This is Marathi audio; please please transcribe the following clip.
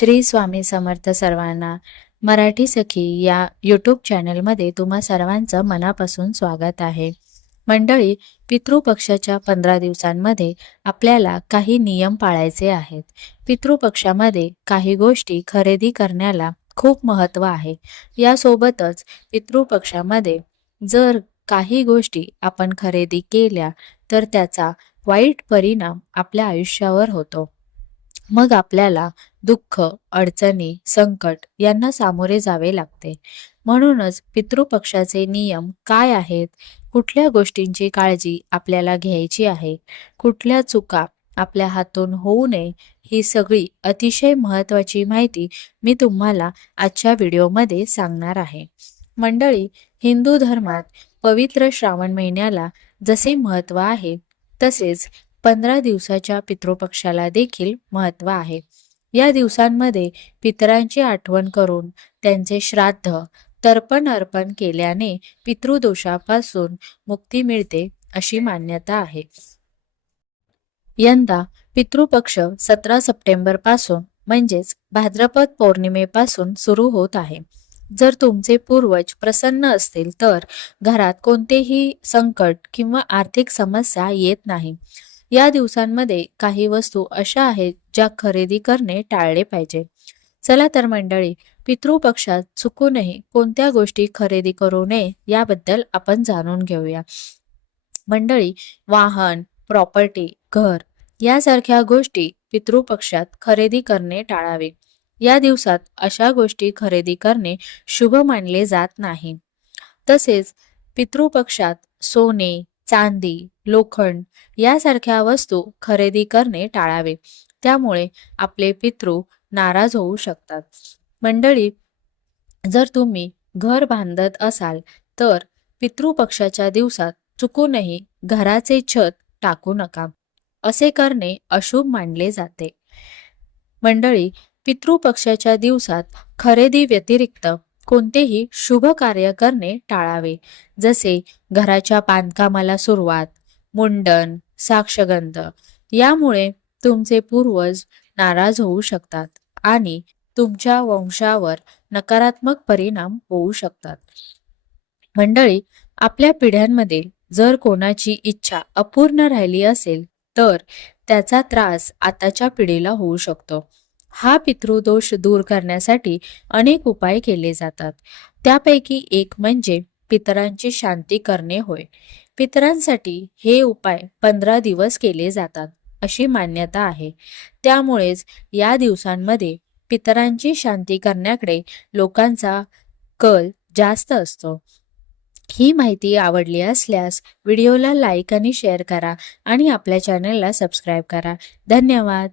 श्री स्वामी समर्थ सर्वांना. मराठी सखी या यूट्यूब चॅनलमध्ये तुम्हा सर्वांचं मनापासून स्वागत आहे. मंडळी, पितृपक्षाच्या 15 दिवसांमध्ये आपल्याला काही नियम पाळायचे आहेत. पितृपक्षामध्ये काही गोष्टी खरेदी करण्याला खूप महत्त्व आहे. यासोबतच पितृपक्षामध्ये जर काही गोष्टी आपण खरेदी केल्या तर त्याचा वाईट परिणाम आपल्या आयुष्यावर होतो. मग आपल्याला दुःख, अडचणी, संकट यांना सामोरे जावे लागते. म्हणूनच पितृपक्षाचे नियम काय आहेत? कुठल्या गोष्टींची काळजी आपल्याला घ्यायची आहे? कुठल्या चुका आपल्या हातून होऊ नये? ही सगळी अतिशय महत्त्वाची माहिती मी तुम्हाला आजच्या व्हिडिओमध्ये सांगणार आहे. मंडळी, हिंदू धर्मात पवित्र श्रावण महिन्याला जसे महत्त्व आहे, तसेच 15 दिवसाच्या पितृपक्षाला देखील महत्त्व आहे. या दिवसांमध्ये पितरांची आठवण करून त्यांचे श्राद्ध, तर्पण अर्पण केल्याने पितृदोषापासून मुक्ती मिळते अशी मान्यता आहे. यंदा पितृपक्ष 17 सप्टेंबर पासून म्हणजेच भाद्रपद पौर्णिमेपासून सुरू होत आहे. जर तुमचे पूर्वज प्रसन्न असतील तर घरात कोणतेही संकट किंवा आर्थिक समस्या येत नाही. या दिवसांमध्ये काही वस्तू अशा आहेत ज्या खरेदी करणे टाळले पाहिजे. चला तर मंडळी, पितृपक्षात चुकूनही कोणत्या गोष्टी खरेदी करू नये याबद्दल आपण जाणून घेऊया. मंडळी, वाहन, प्रॉपर्टी, घर यासारख्या गोष्टी पितृपक्षात खरेदी करणे टाळावे. या दिवसात अशा गोष्टी खरेदी करणे शुभ मानले जात नाही. तसेच पितृपक्षात सोने, चांदी, लोखंड यासारख्या वस्तू खरेदी करणे टाळावे. त्यामुळे आपले पितृ नाराज होऊ शकतात. मंडळी, जर तुम्ही घर बांधत असाल तर पितृपक्षाच्या दिवसात चुकूनही घराचे छत टाकू नका. असे करणे अशुभ मानले जाते. मंडळी, पितृपक्षाच्या दिवसात खरेदी व्यतिरिक्त कोणतेही शुभ कार्य करणे टाळावे. जसे घराच्या बांधकामाला सुरुवात, मुंडन, साक्षगंध यामुळे तुमचे पूर्वज नाराज होऊ शकतात आणि तुमच्या वंशावर नकारात्मक परिणाम होऊ शकतात. मंडळी, आपल्या पिढ्यांमध्ये जर कोणाची इच्छा अपूर्ण राहिली असेल तर त्याचा त्रास आताच्या पिढीला होऊ शकतो. हा पितृदोष दूर करण्यासाठी अनेक उपाय केले जातात. त्यापैकी एक म्हणजे पितरांची शांती करणे होय. पितरांसाठी हे उपाय 15 दिवस केले जातात अशी मान्यता आहे. त्यामुळेच या दिवसांमध्ये पितरांची शांती करण्याकडे लोकांचा कल जास्त असतो. ही माहिती आवडली असल्यास व्हिडिओला लाईक आणि शेअर करा आणि आपल्या चॅनलला सबस्क्राईब करा. धन्यवाद.